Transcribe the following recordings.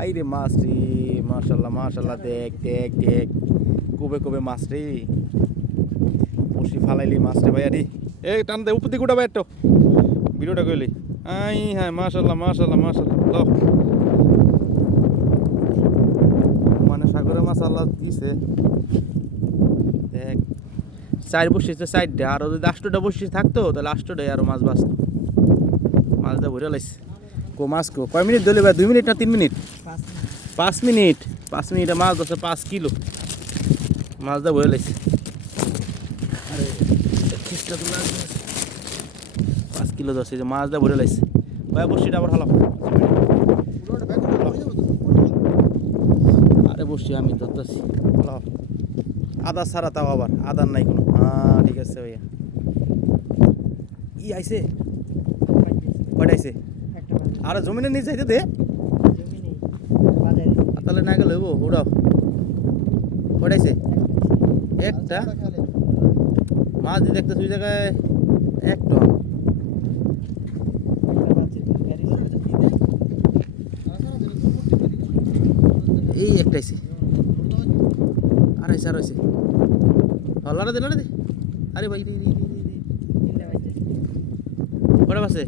I রে মাছ রে মাশাল্লাহ মাশাল্লাহ, দেখ দেখ দেখ। কবে কবে মাছ রে বসি ফালাইলি মাছ রে ভাইয়া রে। এই, টান দে, উপর দিকে উঠাবে একটু। ভিডিওটা কইলি। আই হ্যাঁ মাশাল্লাহ মাশাল্লাহ লো। মানে সাগরে মাছ আল্লাহ দিছে। দেখ। চার বসিছে চারটে, আরও যদি আষ্টটা বসি থাকতো তাহলে আষ্টটাই আরও মাছ বাঁচতো। মাছটা ভরে লাইছে। কো মাছ কো। কয় মিনিট ধরলে ভাই? দুই মিনিট না তিন মিনিট? পাঁচ মিনিট। পাঁচ মিনিটে। মাছ ধরছে পাঁচ কিলো। আরে, খিসটা তো লাগছে। পাঁচ কিলো ধরছে যে মাছটা ভরে লাইছে। ভাই বসিটা আবার হালাম আরে বসছি আমি ধরতেছি। আদা ছাড়া তাও আবার আদার নাই কোনো। হ্যাঁ ঠিক আছে ভাইয়া। ই আইছে? কয়টা আইছে? আরে জমিনে নিয়ে যাইতে দে। তাহলে না গেলে হইব উড়াও। কয়টা আইছে একটা? মাছ দিয়ে দেখতে দুই জায়গায় এক টন। এই একটা আইছে আর আইছে আর আইছে হল্লারে দে লড়ে দে। আরে ভাই রে রে রে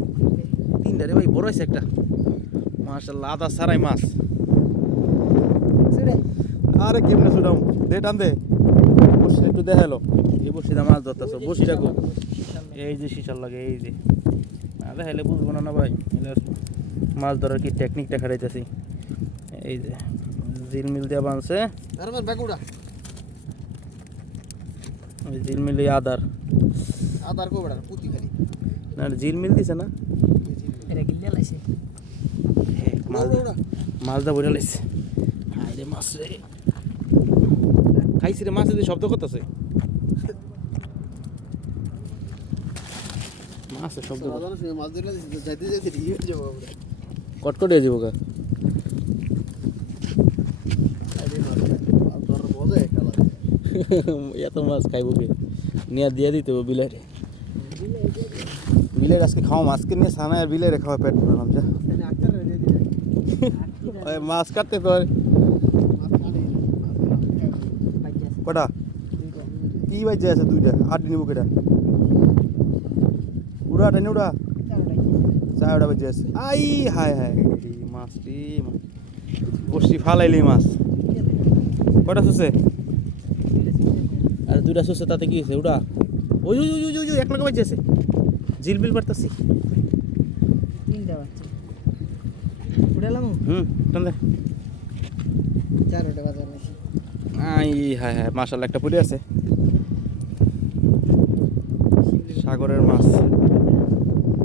তিনটা রে ভাই বড় আছে একটা। মাশাল্লাহ আদা সারাই মাছ। আরে কেমনে শুনাম দে টান দে। বসে একটু দেখাল এই বসিটা মাছ ধরতেছ বসিটা গো এই যে শিশার লাগে এই যে। না দেখাইলে বুঝব না না ভাই মাছ ধরার কি টেকনিকটা খাটাইতেছি। এই যে জিলমিল দিয়ে বানছে। ওই জিলমিল এই আদার। আদার কোবড়া পুতি খালি। না জিলমিল দিছে না? মাছ মাছটা বইটা লাইছে। হাই রে মাছ রে। খাইছি রে মাছ দিয়ে শব্দ করতেছে। মাছের শব্দ। মাছ ধরে যাইতে যাইতে ঠিক হয়ে যাব আমরা। কটকট হয়ে যাব গা। এত মাছ খাইবো কে? নিয়ে দিয়ে দিতে হবে বিলাইরে আজকে খাওয়া, মাছকে নিয়ে সানা আর বিলাইরে খাওয়া পেট ভরলাম যা। মাছ কাটতে তো আর কটা? কি বাজে আছে দুইটা? আট নিবো কেটা? উড়া, টেনে উড়া। চারটা বাজে আছে। আই, হায় হায় মাছটি বসি ফালাইলি মাছ। কটা শুছে? আর দুইটা শুছে, তাতে কি হয়েছে? উড়া। ওই ওই ওই ওই, এক লাখ বাজে আছে। জিলবিল পারতাছি তিনটা বাচ্চা উড়ালাম হুম টান দে। চারোটা বাজার নাকি আই হ্যাঁ হ্যাঁ মাশাল্লাহ একটা পুরি আছে। সাগরের মাছ।